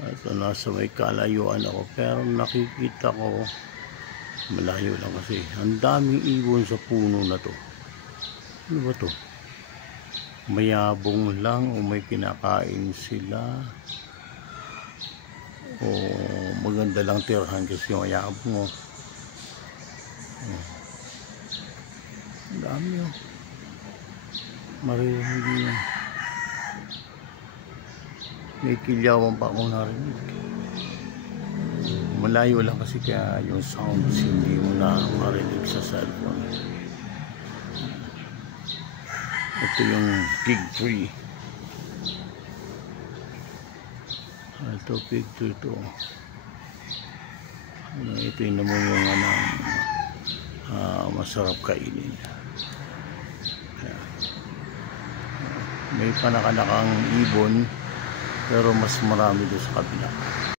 Ito, nasa may kalayuan ako, pero nakikita ko malayo lang kasi ang daming ibon sa puno na to. Ano ba to? Mayabong lang o may kinakain sila o maganda lang tirahan kasi mayabong oh. Ang dami oh. Maririnig yan. May kilyawan pa akong narinig. Malayo lang kasi kaya yung sounds hindi mo na marinig sa cellphone. Ito yung pig tree. Ito pig tree to. Ito yung namunga ng masarap kainin. May panakanakang ibon pero mas marami doon sa kabila.